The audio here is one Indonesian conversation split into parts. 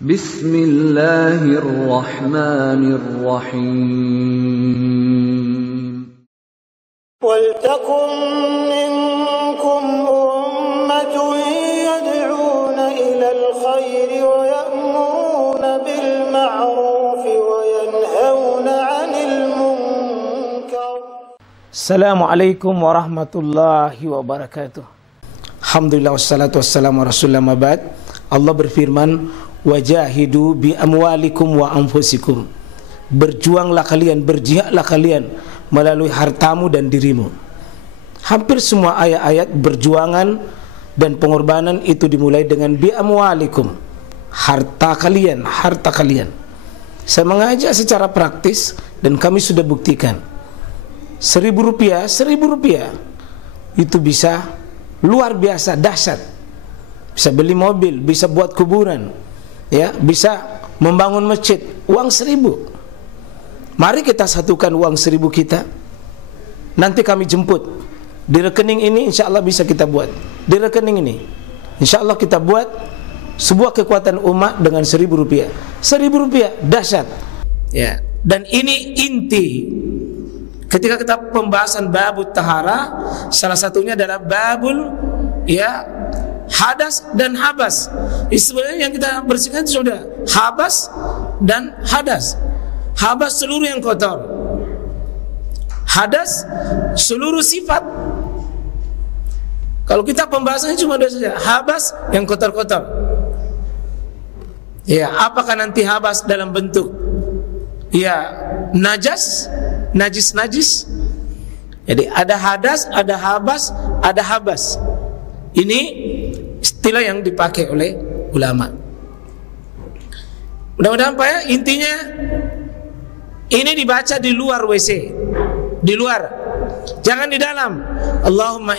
Bismillahirrahmanirrahim. Waltakum minkum ummatun yad'una ilal khairi wa ya'muruna bil ma'ruf wa yanhauna 'anil munkar. Assalamualaikum warahmatullahi wabarakatuh. Alhamdulillah wassalatu wassalamu ala rasulillah mabad. Allah berfirman, wajahidu bi amwalikum wa anfusikum. Berjuanglah kalian, berjihadlah kalian melalui hartamu dan dirimu. Hampir semua ayat-ayat berjuangan dan pengorbanan itu dimulai dengan bi amwalikum, harta kalian, harta kalian. Saya mengajak secara praktis dan kami sudah buktikan. Rp1.000 itu bisa luar biasa dahsyat. Bisa beli mobil, bisa buat kuburan, ya, bisa membangun masjid. Uang 1.000. Mari kita satukan uang 1.000 kita. Nanti kami jemput di rekening ini, insya Allah bisa kita buat. Di rekening ini, insya Allah kita buat sebuah kekuatan umat dengan Rp1.000. Rp1.000 dahsyat. Ya. Dan ini inti. Ketika kita pembahasan babut tahara, salah satunya adalah babul, ya, hadas dan habas. Sebenarnya yang kita bersihkan itu sudah habas dan hadas. Habas seluruh yang kotor, hadas seluruh sifat. Kalau kita pembahasannya cuma dua saja, habas yang kotor-kotor. Ya, apakah nanti habas dalam bentuk, ya, najis. Jadi ada hadas, ada habas, ada habas. Ini istilah yang dipakai oleh ulama. Mudah-mudahan Pak, ya, intinya ini dibaca di luar WC, di luar, jangan di dalam. Allahumma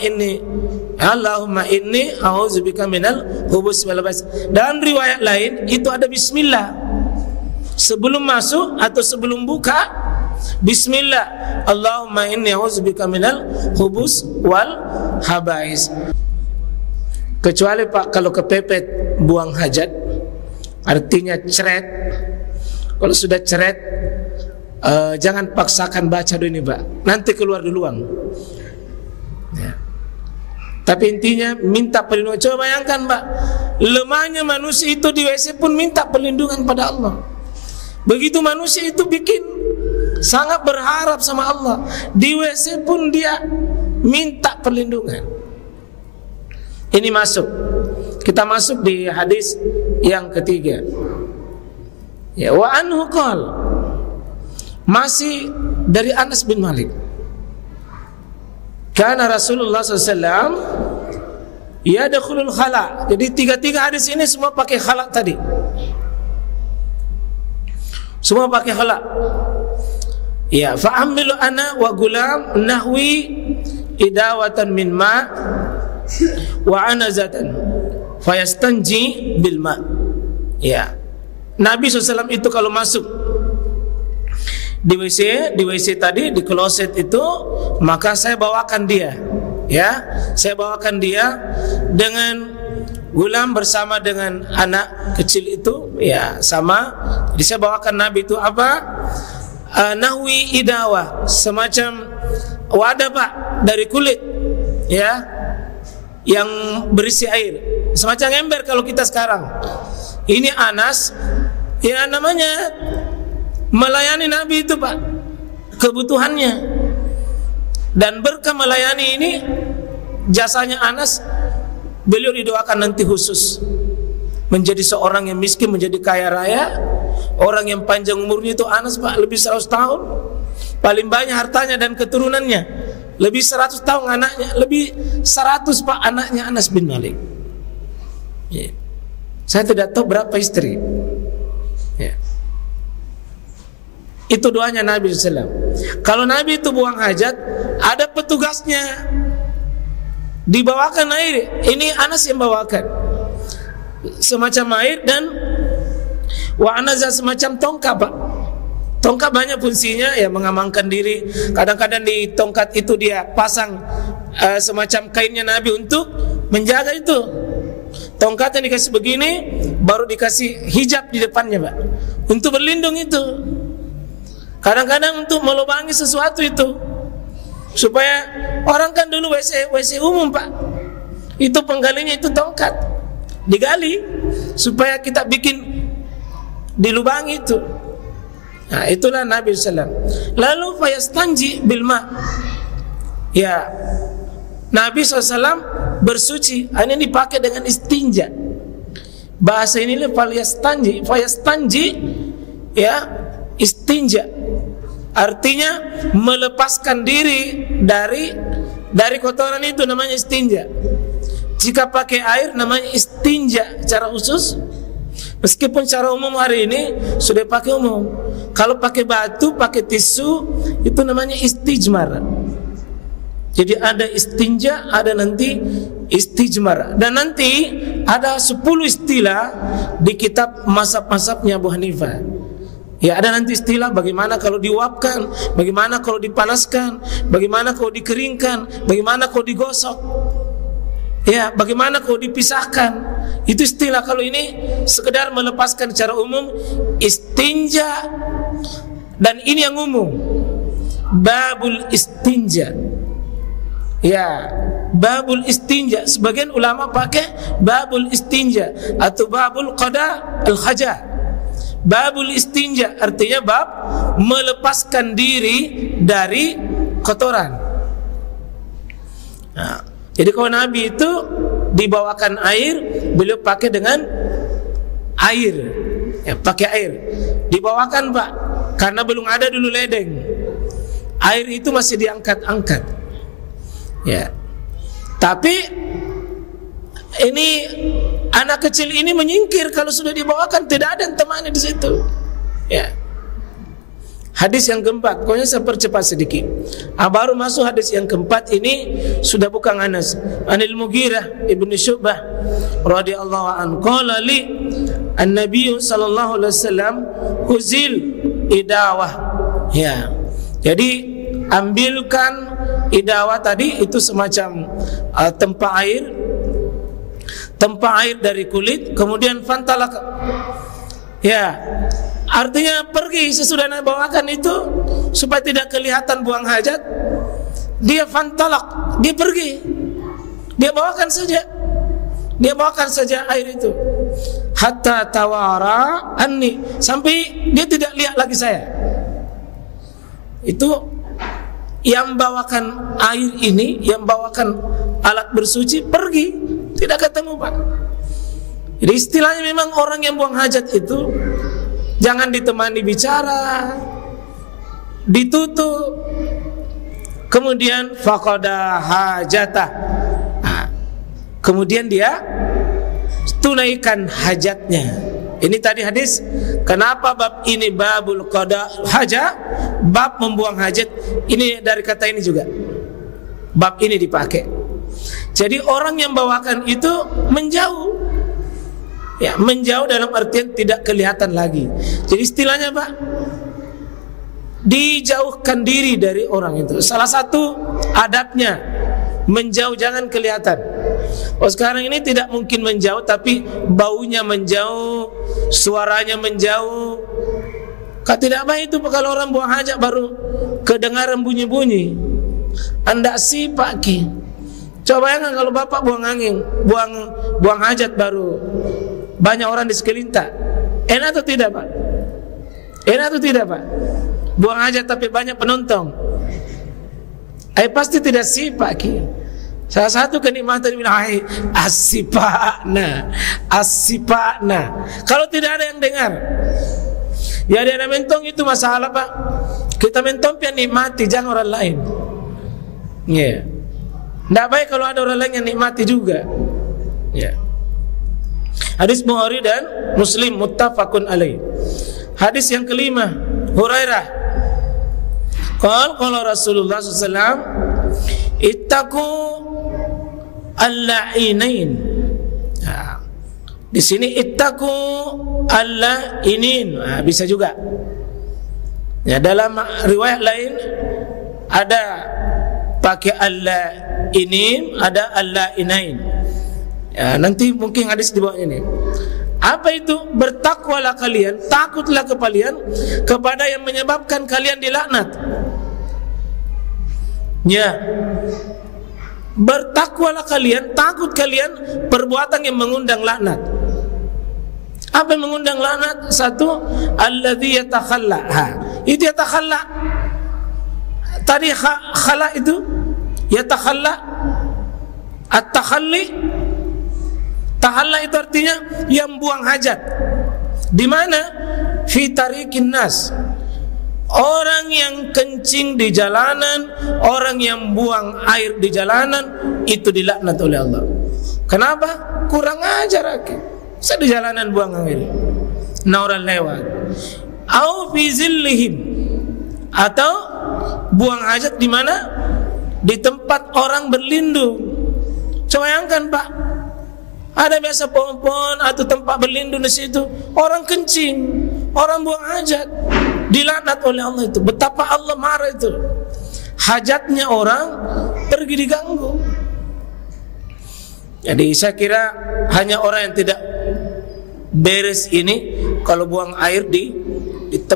inni a'udzubika minal khubuthi wal khaba'ith. Dalam riwayat lain itu ada bismillah. Sebelum masuk atau sebelum buka, bismillah. Allahumma inni a'udzubika minal khubuthi wal khaba'ith. Kecuali Pak kalau kepepet buang hajat, artinya ceret. Kalau sudah ceret, jangan paksakan baca dulu ini Pak, nanti keluar duluan. Ya. Tapi intinya minta perlindungan. Coba bayangkan Pak, lemahnya manusia itu di WC pun minta perlindungan pada Allah. Begitu manusia itu bikin sangat berharap sama Allah, di WC pun dia minta perlindungan. Ini masuk. Kita masuk di hadis yang ketiga. Ya, wa anhu qala, masih dari Anas bin Malik. Karena Rasulullah SAW yadkhulul khala. Jadi tiga hadis ini semua pakai khala tadi. Semua pakai khala. Ya, fa'amilu ana wa gulam nahwi idawatan min ma wa anazatan fayastanji bil ma. Ya. Nabi SAW itu kalau masuk di WC tadi, di kloset itu, maka saya bawakan dia, ya, saya bawakan dia dengan gulam bersama dengan anak kecil itu, ya, sama. Jadi saya bawakan Nabi itu apa? Nahwi idawah, semacam wadah Pak dari kulit, ya, yang berisi air, semacam ember kalau kita sekarang. Ini Anas, ya, namanya melayani Nabi itu Pak, kebutuhannya. Dan berkah melayani ini, jasanya Anas, beliau didoakan nanti khusus menjadi seorang yang miskin menjadi kaya raya. Orang yang panjang umurnya itu Anas Pak, lebih 100 tahun. Paling banyak hartanya dan keturunannya, lebih 100 tahun anaknya, lebih 100 Pak anaknya Anas bin Malik, ya. Saya tidak tahu berapa istri, ya. Itu doanya Nabi SAW. Kalau Nabi itu buang hajat, ada petugasnya, dibawakan air. Ini Anas yang bawakan semacam air, dan wa anaza semacam tongkat Pak. Tongkat banyak fungsinya, ya, mengamankan diri. Kadang-kadang di tongkat itu dia pasang semacam kainnya Nabi untuk menjaga itu, Tongkatnya dikasih begini, baru dikasih hijab di depannya, Pak, untuk berlindung itu. Kadang-kadang untuk melubangi sesuatu itu, supaya orang kan dulu WC umum, Pak, itu penggalinya itu tongkat, digali supaya kita bikin dilubangi itu. Nah, itulah Nabi SAW. Lalu fayastanji bilma. Ya, Nabi SAW bersuci. Ini dipakai dengan istinja. Bahasa ini fayastanji, ya, istinja. Artinya melepaskan diri dari kotoran itu, namanya istinja. Jika pakai air namanya istinja secara khusus. Meskipun secara umum hari ini sudah pakai umum. Kalau pakai batu, pakai tisu, itu namanya istijmar. Jadi ada istinja, ada nanti istijmar. Dan nanti ada 10 istilah di kitab mazhab-mazhabnya Abu Hanifah. Ya, ada nanti istilah bagaimana kalau diuapkan, bagaimana kalau dipanaskan, bagaimana kalau dikeringkan, bagaimana kalau digosok. Ya, bagaimana kalau dipisahkan. Itu istilah. Kalau ini sekedar melepaskan secara umum, istinja. Dan ini yang umum, babul istinja. Ya, babul istinja. Sebagian ulama pakai babul istinja atau babul qada al-haja. Babul istinja artinya bab melepaskan diri dari kotoran. Nah, jadi kalau Nabi itu dibawakan air, beliau pakai dengan air, ya, pakai air. Dibawakan, Pak, karena belum ada dulu ledeng. Air itu masih diangkat-angkat. Ya. Tapi ini anak kecil ini menyingkir kalau sudah dibawakan, tidak ada yang temani di situ. Ya. Hadis yang keempat, pokoknya saya percepat sedikit. Baru masuk hadis yang keempat ini sudah bukan Anas. Anil Mughirah ibnu Syu'bah radhiyallahu anhu qala li an-nabiy sallallahu alaihi wasallam huzil idawah. Ya. Jadi ambilkan idawah tadi itu semacam tempat air dari kulit, kemudian fantalak. Ya. Artinya pergi sesudah Nabi bawakan itu supaya tidak kelihatan buang hajat. Dia fantalak, dia pergi. Dia bawakan saja air itu. Hatta tawara anni, sampai dia tidak lihat lagi saya. Itu yang bawakan air ini, yang bawakan alat bersuci pergi, tidak ketemu, Pak. Jadi istilahnya memang orang yang buang hajat itu jangan ditemani bicara, ditutup, kemudian faqada hajatah. Nah, kemudian dia tunaikan hajatnya. Ini tadi hadis. Kenapa bab ini babul qada hajat, bab membuang hajat. Ini dari kata ini juga, bab ini dipakai. Jadi orang yang bawakan itu menjauh. Ya, menjauh dalam artian tidak kelihatan lagi. Jadi istilahnya, Pak, dijauhkan diri dari orang itu. Salah satu adabnya menjauh, jangan kelihatan. Oh, sekarang ini tidak mungkin menjauh, tapi baunya menjauh, suaranya menjauh. Tidak baik itu kalau orang buang hajat baru kedengaran bunyi-bunyi. Anda sih Pak Ki. Coba bayangkan kalau Bapak buang angin, buang hajat baru banyak orang di sekelilingnya. Enak atau tidak, Pak? Enak atau tidak, Pak? Buang hajat tapi banyak penonton. Pasti tidak sih Pak Ki. Salah satu kenikmatan minahai asipakna. Kalau tidak ada yang dengar, ya dia mentong itu masalah, Pak. Kita mentong pian nikmati, jangan orang lain. Ya. Tidak baik kalau ada orang lain yang nikmati juga. Ya. Hadis Bukhari dan Muslim muttafaqun alaih. Hadis yang kelima, Hurairah. Qala Rasulullah SAW, ittaqu al-la'inain. Nah, di sini ittaqu al-la'inin. Nah, bisa juga. Ya, dalam riwayat lain ada pakai al-la'inin, ada al-la'inain. Ya, nanti mungkin hadis di bawahnya ini. Apa itu? Bertakwalah kalian, takutlah kepada yang menyebabkan kalian dilaknat. Ya. Bertakwalah kalian, takut kalian perbuatan yang mengundang laknat. Apa yang mengundang laknat? Satu, alladzi yatakhalla. Itu yatakhalla. Tadi khala itu yatakhalla. At-takhalli, takhalla itu artinya yang buang hajat. Di mana? Fi tariqin nas. Orang yang kencing di jalanan, orang yang buang air di jalanan, itu dilaknat oleh Allah. Kenapa? Kurang ajar lagi. Saya di jalanan buang air, nah orang lewat. Au fi zillihim, atau buang hajat di mana? Di tempat orang berlindung. Coba bayangkan Pak, ada biasa pohon-pohon atau tempat berlindung di situ, orang kencing, orang buang hajat, dilaknat oleh Allah itu. Betapa Allah marah itu. Hajatnya orang pergi diganggu. Jadi saya kira hanya orang yang tidak beres ini kalau buang air di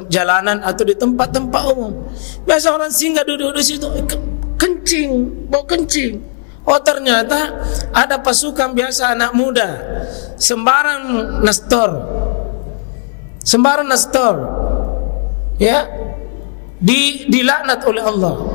jalanan atau di tempat-tempat umum. Biasa orang singgah duduk di situ, kencing, bau kencing. Oh ternyata ada pasukan biasa anak muda, sembarang nastor, ya, dilaknat oleh Allah.